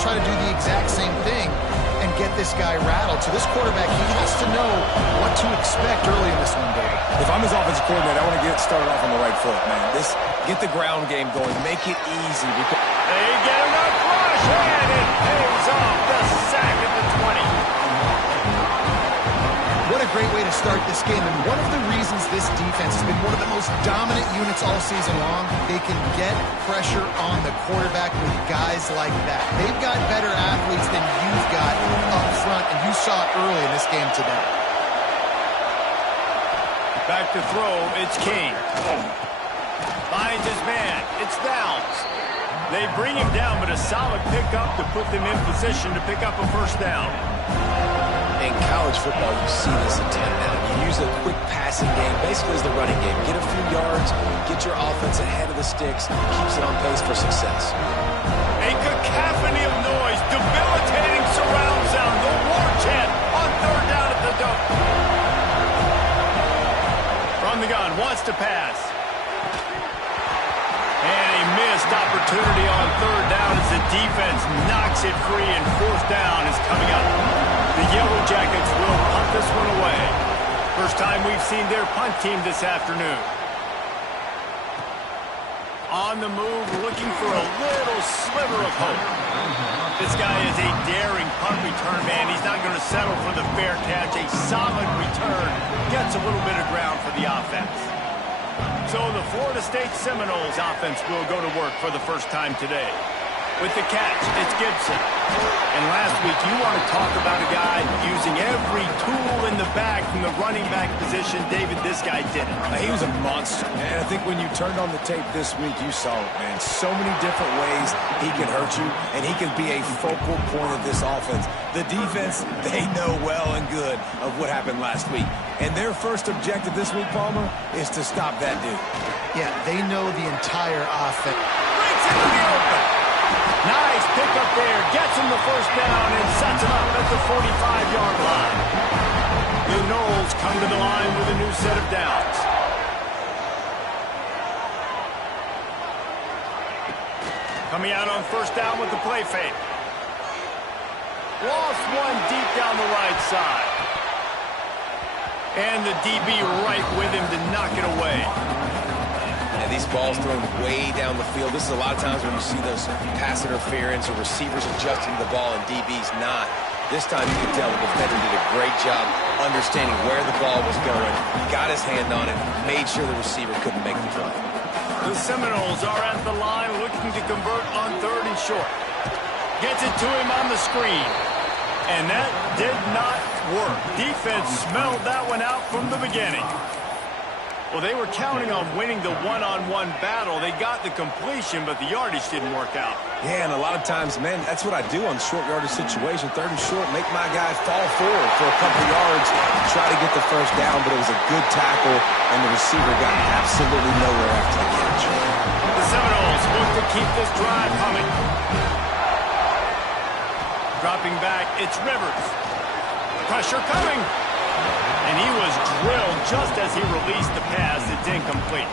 to try to do the exact same thing and get this guy rattled. So this quarterback, he has to know what to expect early in this one, David. If I'm his offensive coordinator, I want to get started off on the right foot, man. Get the ground game going. Make it easy. They get enough rush, and it pays off. The sack at the 20. What a great way to start this game, and one of the reasons this defense has been one of the most dominant units all season long, they can get pressure on the quarterback with guys like that. They've got better athletes than you've got up front, and you saw it early in this game today. Back to throw, it's King. Finds his man, it's Downs. They bring him down, but a solid pickup to put them in position to pick up a first down. In college football, you see this a ton now. You use a quick passing game, basically as the running game. Get a few yards, get your offense ahead of the sticks, keeps it on pace for success. A cacophony of noise, debilitating surround sound, the war chant on third down at the dome. From the gun, wants to pass. And a missed opportunity on third down as the defense knocks it free, and fourth down is coming up. The Yellow Jackets will punt this one away. First time we've seen their punt team this afternoon. On the move, looking for a little sliver of hope. This guy is a daring punt return man. He's not going to settle for the fair catch. A solid return gets a little bit of ground for the offense. So the Florida State Seminoles offense will go to work for the first time today. With the catch, it's Gibson. And last week, you want to talk about a guy using every tool in the bag from the running back position. David, this guy did it. He was a monster, and I think when you turned on the tape this week, you saw it, man. So many different ways he can hurt you, and he can be a focal point of this offense. The defense, they know well and good of what happened last week. And their first objective this week, Palmer, is to stop that dude. Yeah, they know the entire offense. Breaks into the open. Nice pickup there. Gets him the first down and sets him up at the 45-yard line. The Noles come to the line with a new set of downs. Coming out on first down with the play fake. Lost one deep down the right side. And the DB right with him to knock it away. And these balls thrown way down the field. This is a lot of times when you see those pass interference or receivers adjusting the ball and DB's not. This time you can tell the defender did a great job understanding where the ball was going, got his hand on it, made sure the receiver couldn't make the play. The Seminoles are at the line looking to convert on third and short. Gets it to him on the screen. And that did not work. Defense smelled that one out from the beginning. Well, they were counting on winning the one-on-one battle. They got the completion, but the yardage didn't work out. Yeah, and a lot of times, man, that's what I do on short yardage situation. Third and short, make my guy fall forward for a couple yards, try to get the first down, but it was a good tackle, and the receiver got absolutely nowhere after the catch. The Seminoles look to keep this drive coming. Dropping back, it's Rivers. Pressure coming. And he was drilled just as he released the pass. It's incomplete.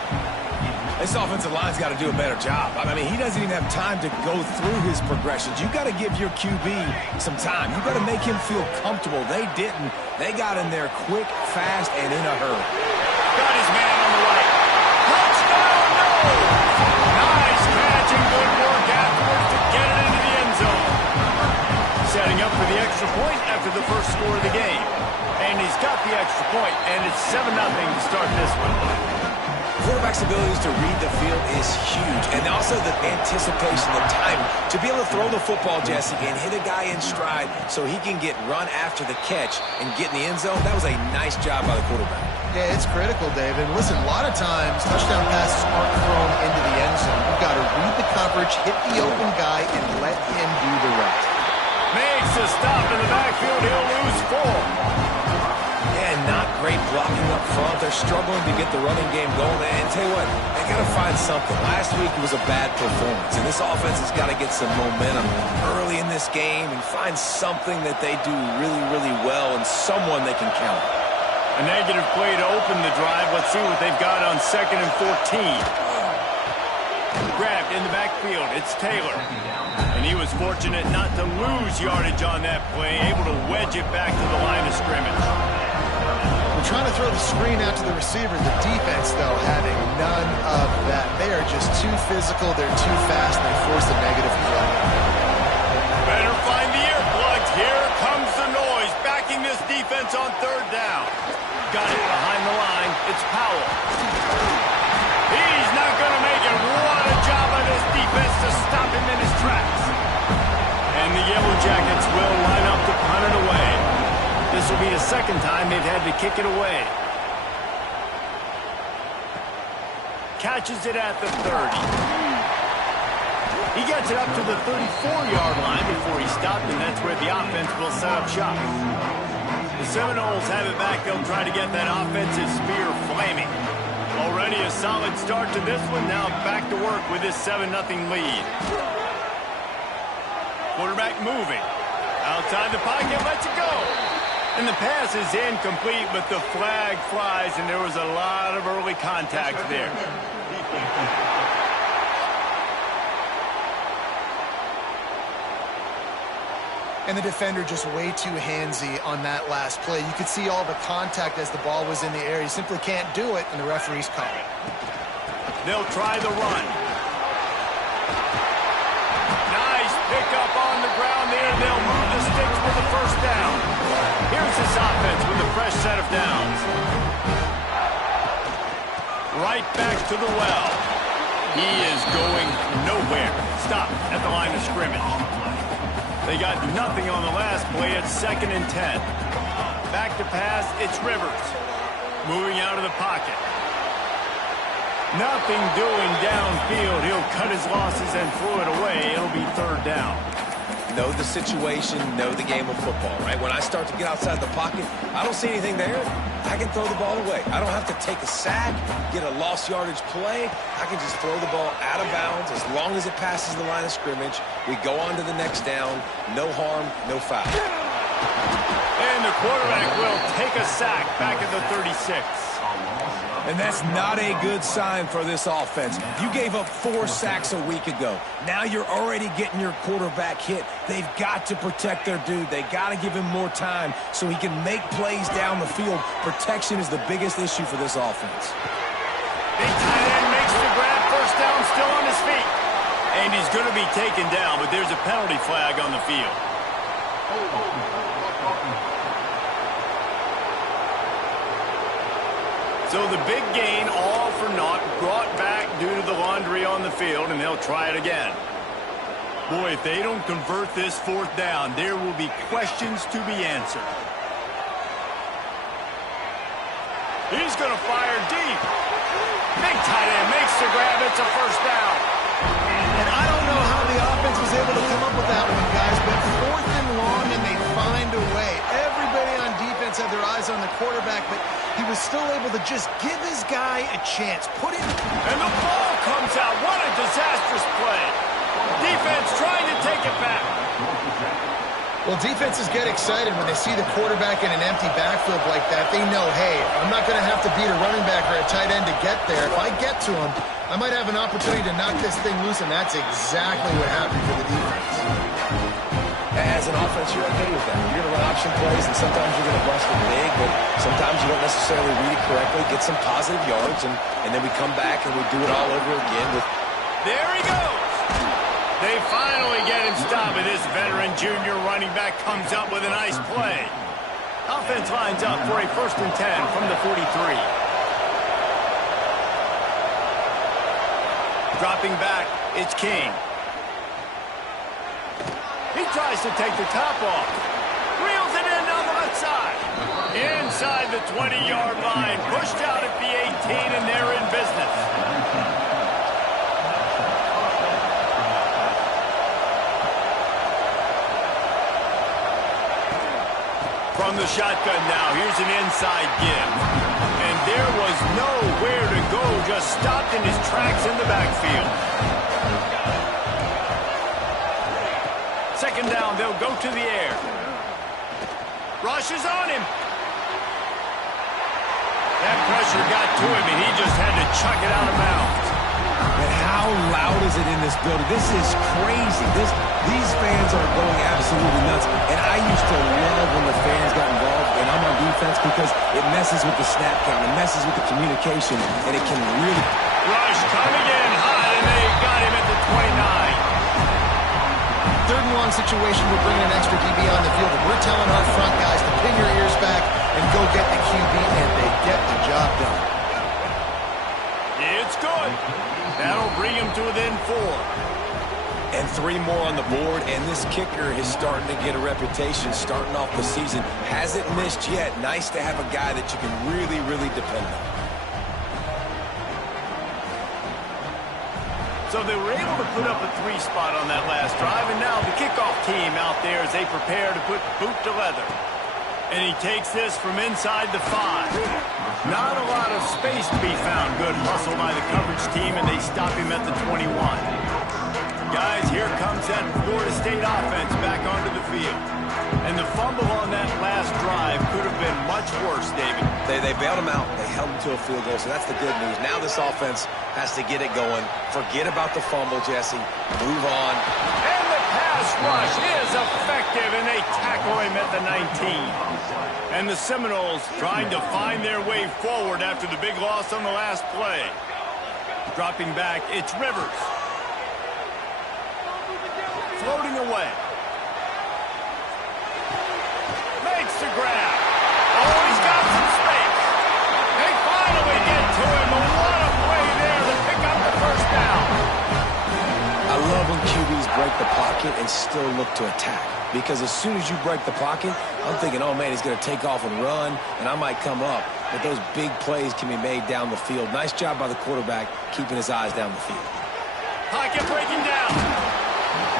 This offensive line's got to do a better job. I mean, he doesn't even have time to go through his progressions. You got to give your QB some time. You got to make him feel comfortable. They didn't. They got in there quick, fast, and in a hurry. Got his man on the right. Touchdown, no! Nice catch and good work afterwards to get it into the end zone. Setting up for the extra point after the first score of the game. And he's got the extra point, and it's 7-0 to start this one. Quarterback's abilities to read the field is huge, and also the anticipation, the time to be able to throw the football, Jesse, and hit a guy in stride so he can get run after the catch and get in the end zone. That was a nice job by the quarterback. Yeah, it's critical, David. Listen, a lot of times touchdown passes aren't thrown into the end zone. You've got to read the coverage, hit the open guy, and let him do the rest. Makes a stop in the backfield. He'll lose 4. Not great blocking up front. They're struggling to get the running game going. And tell you what, they got to find something. Last week it was a bad performance, and this offense has got to get some momentum early in this game and find something that they do really, really well and someone they can count. A negative play to open the drive. Let's see what they've got on 2nd and 14. Grabbed in the backfield. It's Taylor. And he was fortunate not to lose yardage on that play, able to wedge it back to the line of scrimmage. We're trying to throw the screen out to the receiver. The defense, though, having none of that. They are just too physical. They're too fast. They force a negative play. Better find the earplugs. Here comes the noise, backing this defense on third down. Got it behind the line. It's Powell. He's not going to make it. What a job by this defense to stop him in his tracks. And the Yellow Jackets will line up to punt it away. This will be the second time they've had to kick it away. Catches it at the 30. He gets it up to the 34-yard line before he stopped, and that's where the offense will set up shop. The Seminoles have it back. They'll try to get that offensive spear flaming. Already a solid start to this one. Now back to work with this 7-0 lead. Quarterback moving. Outside the pocket, lets it go. And the pass is incomplete, but the flag flies, and there was a lot of early contact there. And the defender just way too handsy on that last play. You could see all the contact as the ball was in the air. He simply can't do it, and the referee's call it. They'll try the run. Nice pickup on the ground there. They'll move the sticks for the first down. Here's this offense with a fresh set of downs. Right back to the well. He is going nowhere. Stop at the line of scrimmage. They got nothing on the last play. It's 2nd and 10. Back to pass, it's Rivers. Moving out of the pocket. Nothing doing downfield. He'll cut his losses and throw it away. It'll be 3rd down. Know the situation, know the game of football, right? When I start to get outside the pocket, I don't see anything there. I can throw the ball away. I don't have to take a sack, get a lost yardage play. I can just throw the ball out of bounds as long as it passes the line of scrimmage. We go on to the next down. No harm, no foul. And the quarterback will take a sack back at the 36. And that's not a good sign for this offense. You gave up 4 sacks a week ago. Now you're already getting your quarterback hit. They've got to protect their dude. They got to give him more time so he can make plays down the field. Protection is the biggest issue for this offense. Big tight end makes the grab. First down, still on his feet. And he's going to be taken down, but there's a penalty flag on the field. So the big gain, all for naught, brought back due to the laundry on the field, and they'll try it again. Boy, if they don't convert this 4th down, there will be questions to be answered. He's going to fire deep. Big tight end makes the grab. It's a first down. And I don't know how the offense was able to come up with that one, guys, but 4th and long, and they find a way. Everybody on defense had their eyes on the quarterback, but he was still able to just give his guy a chance. Put it. And the ball comes out. What a disastrous play. Defense trying to take it back. Well, defenses get excited when they see the quarterback in an empty backfield like that. They know, hey, I'm not going to have to beat a running back or a tight end to get there. If I get to him, I might have an opportunity to knock this thing loose, and that's exactly what happened for the defense. As an offense, you're okay with that. You're going to run option plays, and sometimes you're going to bust it big, but sometimes you don't necessarily read it correctly, get some positive yards, and then we come back and we do it all over again. There he goes. They finally get him stopped, and this veteran junior running back comes up with a nice play. Offense lines up for a 1st and 10 from the 43. Dropping back, it's King. He tries to take the top off. Reels it in on the left side. Inside the 20-yard line. Pushed out at the 18, and they're in business. From the shotgun now, here's an inside give. And there was nowhere to go, just stopped in his tracks in the backfield. 2nd down, they'll go to the air. Rush is on him. That pressure got to him, and he just had to chuck it out of bounds. And how loud is it in this building? This is crazy. These fans are going absolutely nuts. And I used to love when the fans got involved, and I'm on defense, because it messes with the snap count. It messes with the communication, and it can really... Rush coming in hot, and they got him at the 29. Third and long situation, we're bringing an extra DB on the field, and we're telling our front guys to pin your ears back and go get the QB, and they get the job done. It's good. That'll bring him to within 4. And 3 more on the board, and this kicker is starting to get a reputation starting off the season. Hasn't missed yet. Nice to have a guy that you can really, really depend on. So they were able to put up a 3 spot on that last drive, and now the kickoff team out there as they prepare to put boot to leather. And he takes this from inside the 5. Not a lot of space to be found. Good hustle by the coverage team, and they stop him at the 21. Guys, here comes that Florida State offense back onto the field. And the fumble on that last drive could have been much worse, David. They bailed him out. They held him to a field goal, so that's the good news. Now this offense has to get it going. Forget about the fumble, Jesse. Move on. And the pass rush is effective, and they tackle him at the 19. And the Seminoles trying to find their way forward after the big loss on the last play. Dropping back, it's Rivers. Floating away. Makes the grab. Oh, he's got some space. They finally get to him. And what a play there to pick up the first down. I love when QBs break the pocket and still look to attack. Because as soon as you break the pocket, I'm thinking, oh, man, he's going to take off and run, and I might come up. But those big plays can be made down the field. Nice job by the quarterback keeping his eyes down the field. Pocket breaking down.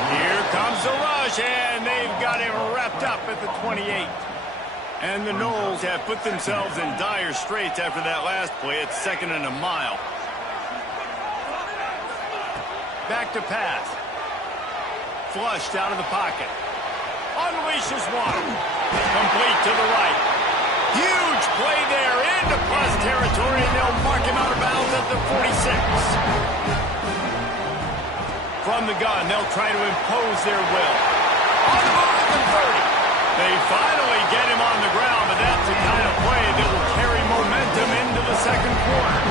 Here comes the rush, and they've got him wrapped up at the 28. And the Noles have put themselves in dire straits after that last play. It's 2nd and a mile. Back to pass. Flushed out of the pocket. Unleashes one. Complete to the right. Huge play there into plus territory, and they'll mark him out of bounds at the 46. From the gun, they'll try to impose their will. On the move at the 30. They finally get him on the ground, but that's the kind of play that will carry momentum into the second quarter.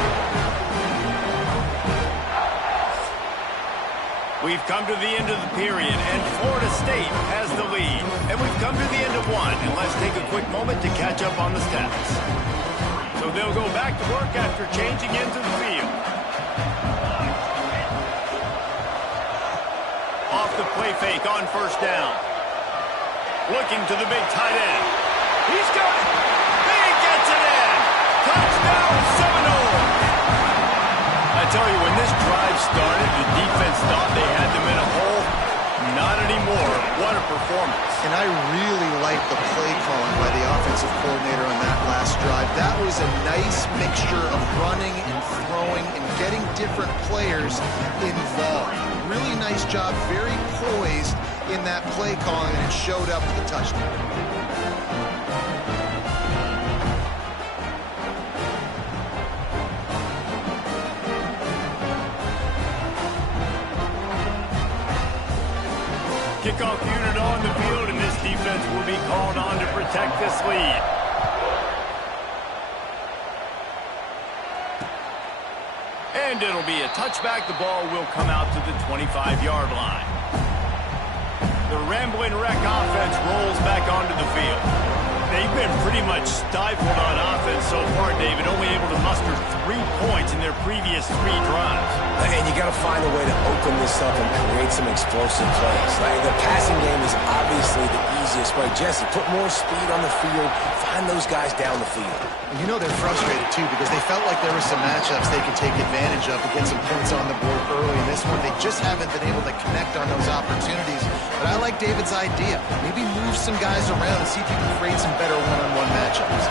We've come to the end of the period, and Florida State has the lead. And we've come to the end of one, and let's take a quick moment to catch up on the stats. So they'll go back to work after changing into the field. Off the play fake on first down. Looking to the big tight end. He's got it. He gets it in. Touchdown, Seminoles. I tell you, when this drive started, the defense thought they had them in a hole. Not anymore. What a performance. And I really like the play calling by the offensive coordinator on that last drive. That was a nice mixture of running and throwing and getting different players involved. Really nice job, very poised in that play calling, and it showed up with the touchdown. Kickoff unit on the field, and this defense will be called on to protect this lead. And it'll be a touchback. The ball will come out to the 25-yard line. The Rambling Wreck offense rolls back onto the field. They've been pretty much stifled on offense so far, David, only able to muster 3 points in their previous 3 drives. And you got to find a way to open this up and create some explosive plays. Like, the passing game is obviously the easiest way. Jesse, put more speed on the field. Find those guys down the field. And you know they're frustrated, too, because they felt like there were some matchups they could take advantage of to get some points on the board early in this one. They just haven't been able to connect on those opportunities. But I like David's idea. Maybe move some guys around and see if you can create some better one-on-one matchups.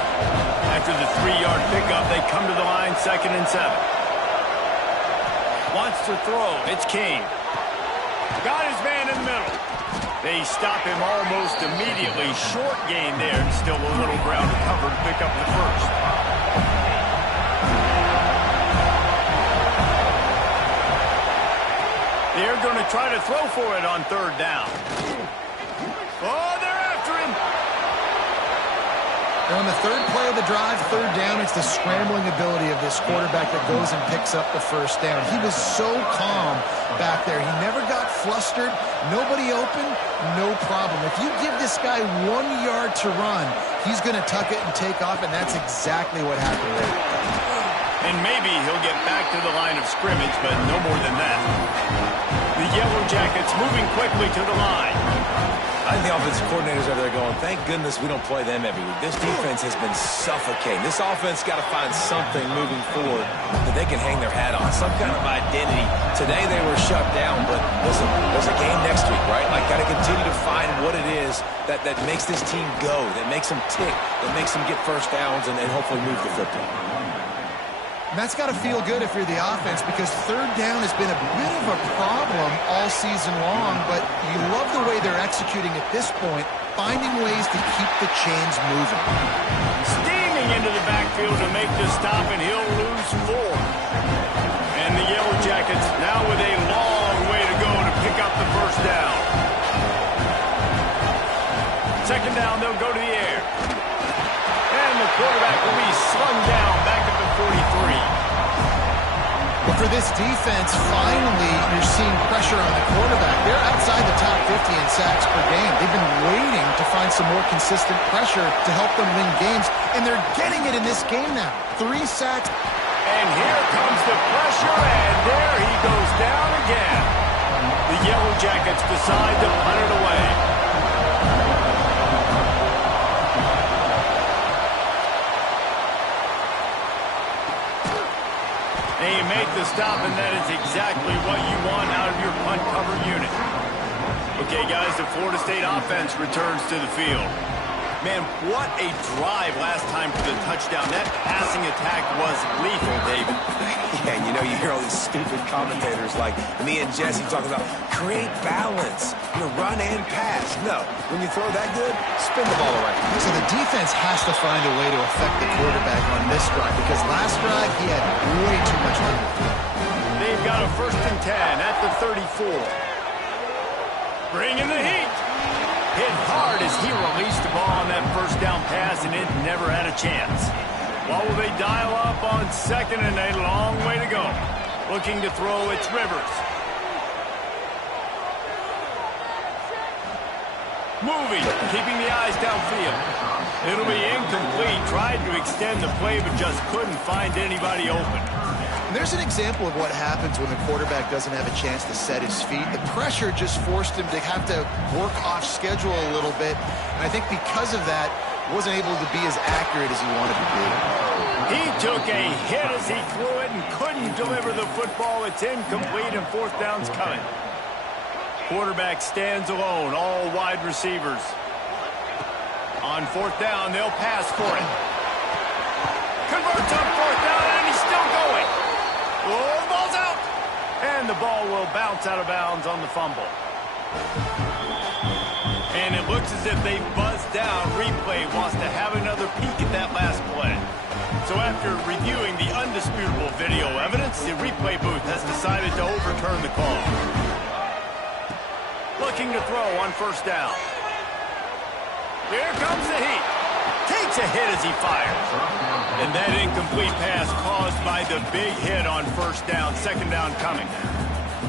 After the 3-yard pickup, they come to the line, 2nd and 7. Wants to throw. It's King. Got his man in the middle. They stop him almost immediately. Short gain there, and still a little ground to cover to pick up the first. They're going to try to throw for it on third down. Oh, they're after him. On the third play of the drive, third down, it's the scrambling ability of this quarterback that goes and picks up the first down. He was so calm back there. He never got flustered. Nobody open, no problem. If you give this guy 1 yard to run, he's going to tuck it and take off, and that's exactly what happened there. And maybe he'll get back to the line of scrimmage, but no more than that. The Yellow Jackets moving quickly to the line. I think the offensive coordinators over there going, thank goodness we don't play them every week. This defense has been suffocating. This offense got to find something moving forward that they can hang their hat on, some kind of identity. Today they were shut down, but listen, there's a game next week, right? Like, got to continue to find what it is that makes this team go, that makes them tick, that makes them get first downs and hopefully move the football. And that's got to feel good if you're the offense, because third down has been a bit of a problem all season long, but you love the way they're executing at this point, finding ways to keep the chains moving. Steaming into the backfield to make the stop, and he'll lose 4. And the Yellow Jackets now with a long way to go to pick up the first down. Second down, they'll go to the air. And the quarterback will be slung down back at the 43. But for this defense, finally, you're seeing pressure on the quarterback. They're outside the top 50 in sacks per game. They've been waiting to find some more consistent pressure to help them win games, and they're getting it in this game now. 3 sacks. And here comes the pressure, and there he goes down again. The Yellow Jackets decide to punt it away. They make the stop, and that is exactly what you want out of your punt cover unit. Okay, guys, the Florida State offense returns to the field. Man, what a drive last time for the touchdown. That passing attack was lethal, David. Yeah, you know, you hear all these stupid commentators like me and Jesse talking about create balance, run and pass. No, when you throw that good, spin the ball around. So the defense has to find a way to affect the quarterback on this drive, because last drive he had way too much time to throw. They've got a 1st and 10 at the 34. Bring in the heat. Hit hard as he released the ball on that first down pass, and it never had a chance. What will they dial up on 2nd and a long way to go? Looking to throw, it's Rivers. Moving, keeping the eyes downfield. It'll be incomplete. Tried to extend the play, but just couldn't find anybody open. There's an example of what happens when the quarterback doesn't have a chance to set his feet. The pressure just forced him to have to work off schedule a little bit. And I think because of that, wasn't able to be as accurate as he wanted to be. He took a hit as he threw it and couldn't deliver the football. It's incomplete, and 4th down's coming. Quarterback stands alone, all wide receivers. On 4th down, they'll pass for it. Converts on 4th down, and he's still going. Oh, the ball's out. And the ball will bounce out of bounds on the fumble. And it looks as if they buzzed down. Replay wants to have another peek at that last play. So after reviewing the undisputable video evidence, the replay booth has decided to overturn the call. Looking to throw on 1st down. Here comes the heat. Takes a hit as he fires. And that incomplete pass caused by the big hit on 1st down. 2nd down coming.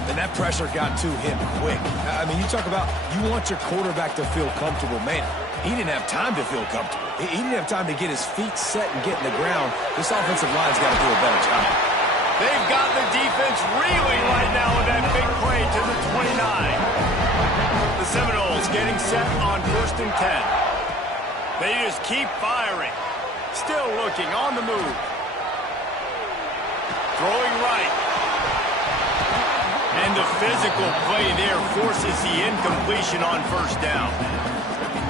And that pressure got to him quick. I mean, you talk about you want your quarterback to feel comfortable. Man, he didn't have time to feel comfortable. He didn't have time to get his feet set and get in the ground. This offensive line's got to do a better job. They've got the defense reeling right now with that big play to the 29. The Seminoles getting set on 1st and 10. They just keep firing. Still looking on the move. Throwing right. And the physical play there forces the incompletion on 1st down.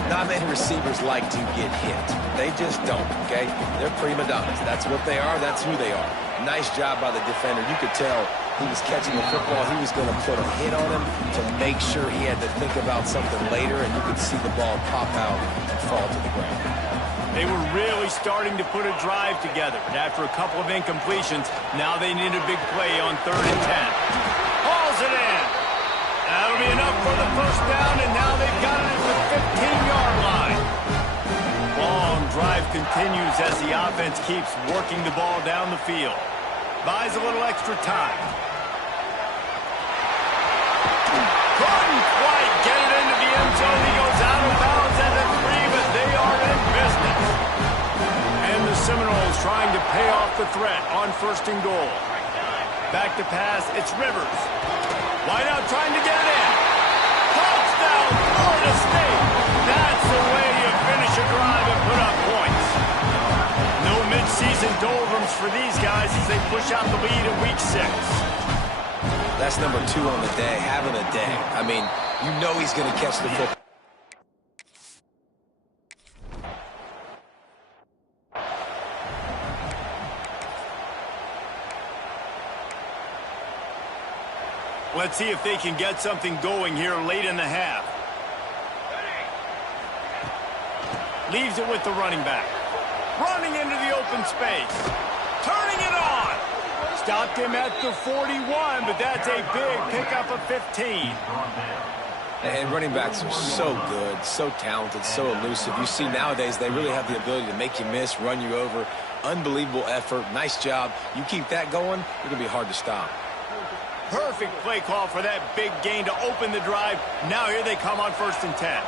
Not many receivers like to get hit. They just don't, okay? They're prima donnas. That's what they are. That's who they are. Nice job by the defender. You could tell he was catching the football. He was going to put a hit on him to make sure he had to think about something later, and you could see the ball pop out and fall to the ground. They were really starting to put a drive together. And after a couple of incompletions, now they need a big play on 3rd and 10. Hauls it in. for the first down, and now they've got it at the 15-yard line. Long drive continues as the offense keeps working the ball down the field. Buys a little extra time. Couldn't quite get it into the end zone. He goes out of bounds at the 3, but they are in business. And the Seminoles trying to pay off the threat on 1st and goal. Back to pass, it's Rivers. Wide out trying to get it in. Touchdown, Florida State. That's the way you finish a drive and put up points. No midseason doldrums for these guys as they push out the lead in week 6. That's number 2 on the day, having a day. I mean, you know he's going to catch the football. Let's see if they can get something going here late in the half. Leaves it with the running back. Running into the open space. Turning it on. Stopped him at the 41, but that's a big pickup of 15. And running backs are so good, so talented, so elusive. You see nowadays they really have the ability to make you miss, run you over. Unbelievable effort. Nice job. You keep that going, it'll be hard to stop. Perfect play call for that big gain to open the drive. Now here they come on 1st and 10.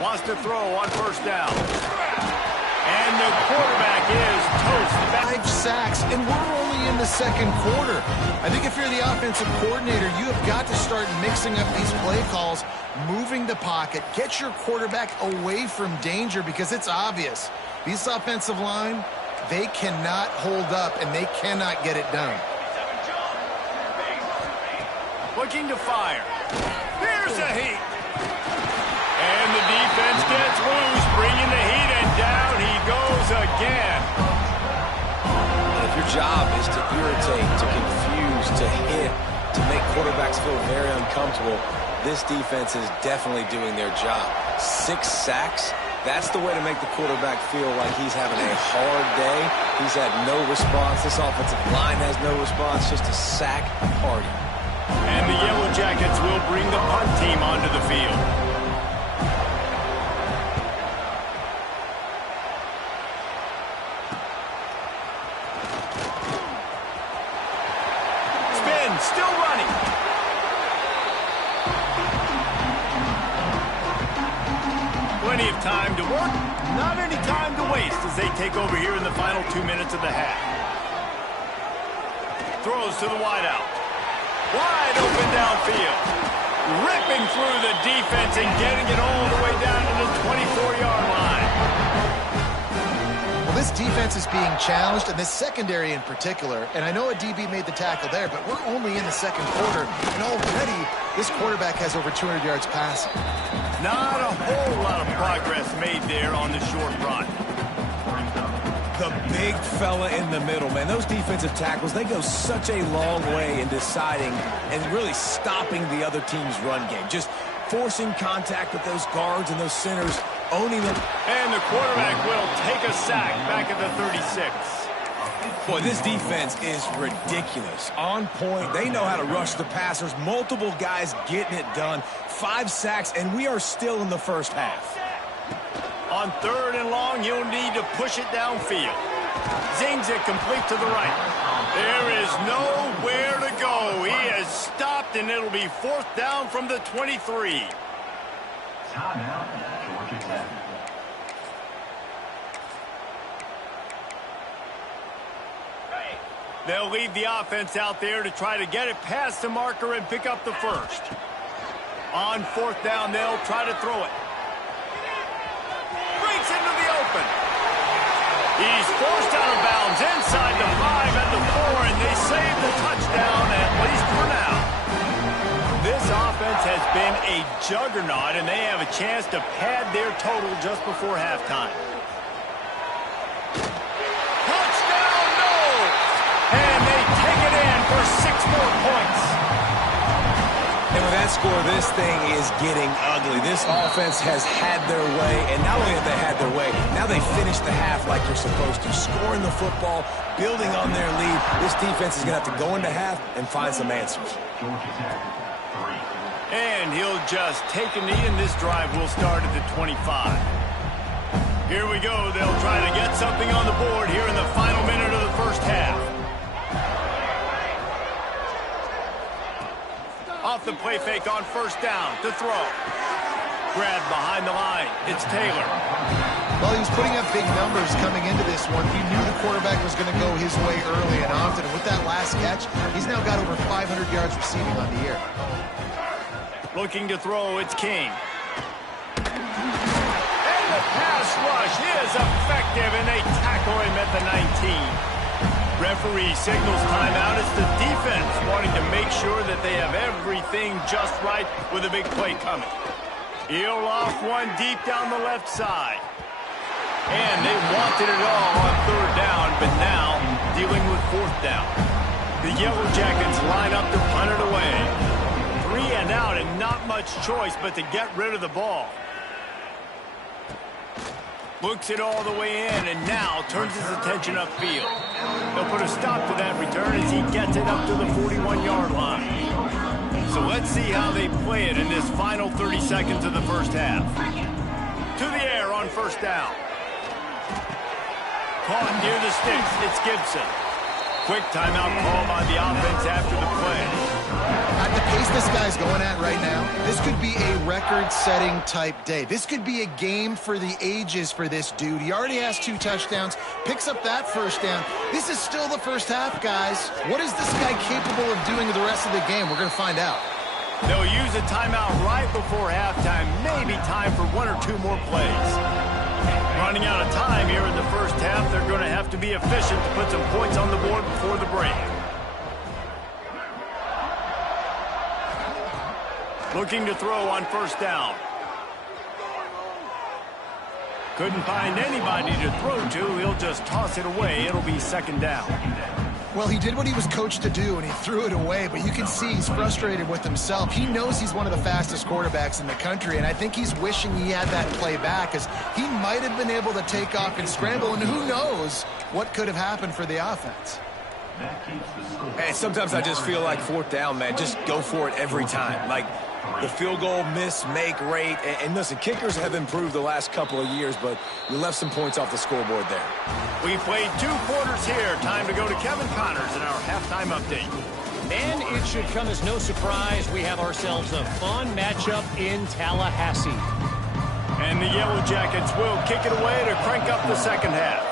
Wants to throw on 1st down. And the quarterback is toast. 5 sacks, and we're only in the 2nd quarter. I think if you're the offensive coordinator, you have got to start mixing up these play calls, moving the pocket, get your quarterback away from danger because it's obvious. These offensive line, they cannot hold up, and they cannot get it done. Looking to fire. Here's a heat. And the defense gets loose, bringing the heat, and down he goes again. And if your job is to irritate, to confuse, to hit, to make quarterbacks feel very uncomfortable, this defense is definitely doing their job. 6 sacks. That's the way to make the quarterback feel like he's having a hard day. He's had no response. This offensive line has no response. Just a sack party. And the Yellow Jackets will bring the punt team onto the field. Spin, still running. Plenty of time to work, not any time to waste as they take over here in the final 2 minutes of the half. Throws to the wideout. Wide open downfield. Ripping through the defense and getting it all the way down to the 24-yard line. Well, this defense is being challenged, and this secondary in particular, and I know a DB made the tackle there, but we're only in the 2nd quarter, and already this quarterback has over 200 yards passing. Not a whole lot of progress made there on the short run. The big fella in the middle, man. Those defensive tackles, they go such a long way in deciding and really stopping the other team's run game. Just forcing contact with those guards and those centers, owning them. And the quarterback will take a sack back at the 36. Boy, this defense is ridiculous. On point. They know how to rush the passers. Multiple guys getting it done. 5 sacks, and we are still in the first half. On 3rd and long, you'll need to push it downfield. Zings it complete to the right. There is nowhere to go. He has stopped, and it'll be 4th down from the 23. Timeout, Georgia Tech. They'll leave the offense out there to try to get it past the marker and pick up the first. On 4th down, they'll try to throw it. Breaks into the open. He's forced out of bounds inside the 5 at the 4, and they save the touchdown, at least for now. This offense has been a juggernaut, and they have a chance to pad their total just before halftime. Touchdown, no! And they take it in for 6 more points. And with that score, this thing is getting ugly. This offense has had their way, and not only have they had their way, now they finished the half like they're supposed to, scoring the football, building on their lead. This defense is going to have to go into half and find some answers. And he'll just take a knee, and this drive will start at the 25. Here we go. They'll try to get something on the board here in the final minute of the first half. Off the play fake on first down to throw. Grab behind the line. It's Taylor. Well, he was putting up big numbers coming into this one. He knew the quarterback was going to go his way early and often. And with that last catch, he's now got over 500 yards receiving on the year. Looking to throw, it's King. And the pass rush is effective, and they tackle him at the 19. Referee signals timeout. It's the defense wanting to make sure that they have everything just right with a big play coming. He'll off one deep down the left side. And they wanted it all on third down, but now dealing with fourth down. The Yellow Jackets line up to punt it away. 3 and out, and not much choice but to get rid of the ball. Looks it all the way in, and now turns his attention upfield. They'll put a stop to that return as he gets it up to the 41-yard line. So let's see how they play it in this final 30 seconds of the first half. To the air on first down. Caught near the sticks. It's Gibson. Quick timeout call by the offense after the play. At the pace this guy's going at right now, this could be a record-setting type day. This could be a game for the ages for this dude. He already has 2 touchdowns, picks up that first down. This is still the first half, guys. What is this guy capable of doing the rest of the game? We're going to find out. They'll use a timeout right before halftime, maybe time for 1 or 2 more plays. Running out of time here in the first half, they're going to have to be efficient to put some points on the board before the break. Looking to throw on first down. Couldn't find anybody to throw to. He'll just toss it away. It'll be second down. Well, he did what he was coached to do, and he threw it away, but you can see he's frustrated with himself. He knows he's one of the fastest quarterbacks in the country, and I think he's wishing he had that play back, as he might have been able to take off and scramble, and who knows what could have happened for the offense. And sometimes I just feel like fourth down, man, just go for it every time. Like, the field goal miss-make rate. And listen, kickers have improved the last couple of years, but we left some points off the scoreboard there. We played 2 quarters here. Time to go to Kevin Connors in our halftime update. And it should come as no surprise we have ourselves a fun matchup in Tallahassee. And the Yellow Jackets will kick it away to crank up the second half.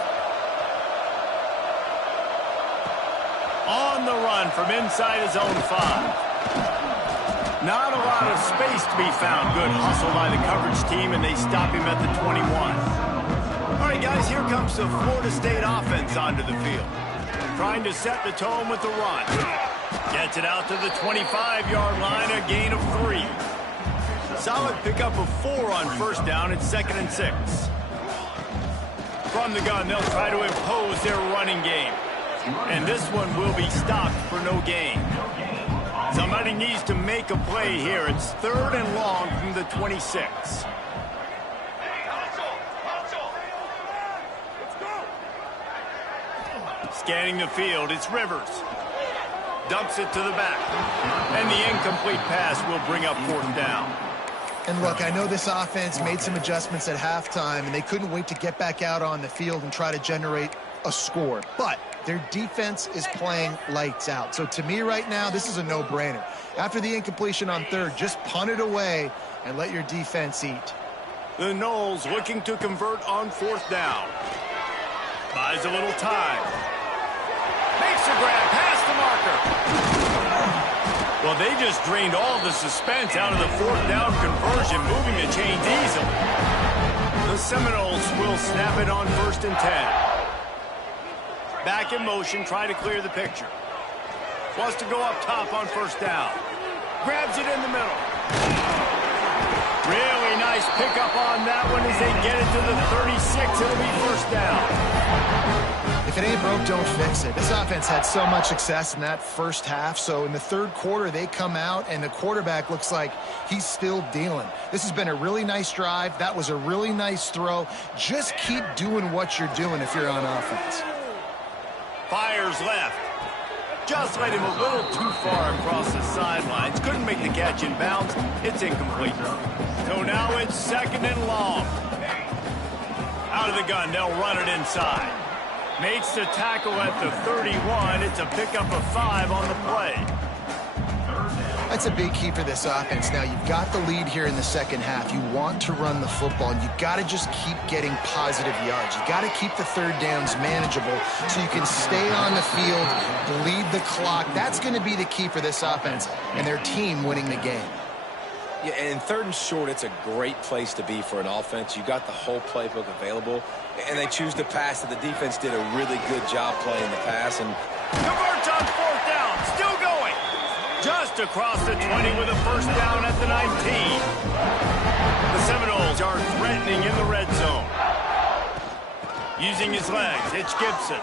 On the run from inside his own 5. Not a lot of space to be found. Good hustle by the coverage team, and they stop him at the 21. All right, guys, here comes the Florida State offense onto the field. Trying to set the tone with the run. Gets it out to the 25-yard line, a gain of 3. Solid pickup of 4 on first down. It's 2nd and 6. From the gun, they'll try to impose their running game. And this one will be stopped for no gain. Somebody needs to make a play here. It's 3rd and long from the 26. Scanning the field, it's Rivers. Dumps it to the back. And the incomplete pass will bring up 4th down. And look, I know this offense made some adjustments at halftime, and they couldn't wait to get back out on the field and try to generate a score. But their defense is playing lights out. So to me right now, this is a no-brainer. After the incompletion on 3rd, just punt it away and let your defense eat. The Noles looking to convert on 4th down. Buys a little time. Makes a grab past the marker. Well, they just drained all the suspense out of the 4th down conversion, moving the chains easily. The Seminoles will snap it on 1st and 10. Back in motion, try to clear the picture. Wants to go up top on 1st down. Grabs it in the middle. Really nice pickup on that one as they get it to the 36. It'll be 1st down. If it ain't broke, don't fix it. This offense had so much success in that first half, so in the third quarter, they come out, and the quarterback looks like he's still dealing. This has been a really nice drive. That was a really nice throw. Just keep doing what you're doing if you're on offense. Fires left. Just led him a little too far across the sidelines. Couldn't make the catch in bounds. It's incomplete. So now it's 2nd and long. Out of the gun, they'll run it inside. Makes the tackle at the 31. It's a pickup of 5 on the play. That's a big key for this offense. Now, you've got the lead here in the second half. You want to run the football, and you've got to just keep getting positive yards. You've got to keep the third downs manageable so you can stay on the field, bleed the clock. That's going to be the key for this offense and their team winning the game. Yeah, and 3rd and short, it's a great place to be for an offense. You got the whole playbook available, and they choose to pass. And the defense did a really good job playing the pass. And converts on 4th down, still going. Just across the 20 with a 1st down at the 19. The Seminoles are threatening in the red zone. Using his legs, it's Gibson.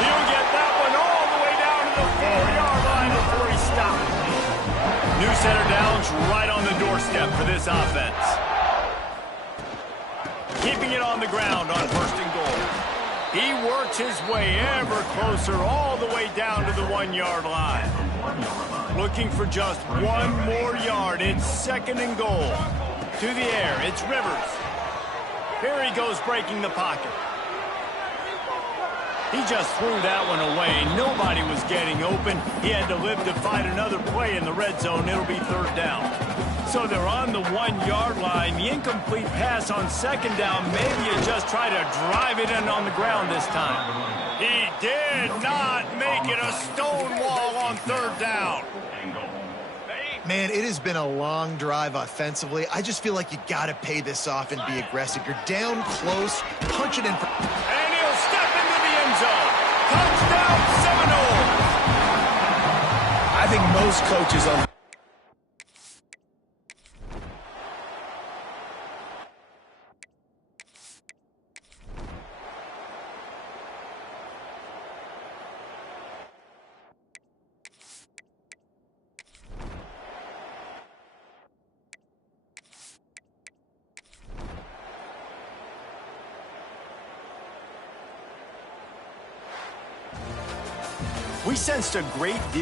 He'll get that one all the way down to the 4-yard line before he stopped. New center downs right on the doorstep for this offense. Keeping it on the ground on 1st and goal. He works his way ever closer all the way down to the 1-yard line. Looking for just 1 more yard. It's 2nd and goal. To the air, it's Rivers. Here he goes breaking the pocket. He just threw that one away. Nobody was getting open. He had to live to fight another play in the red zone. It'll be 3rd down. So they're on the 1-yard line. The incomplete pass on 2nd down. Maybe you just try to drive it in on the ground this time. He did not make it a stone wall on 3rd down. Man, it has been a long drive offensively. I just feel like you got to pay this off and be aggressive. You're down close, punch it in. And he'll step into the end zone. Touchdown, Seminoles. I think most coaches on We sensed a great deal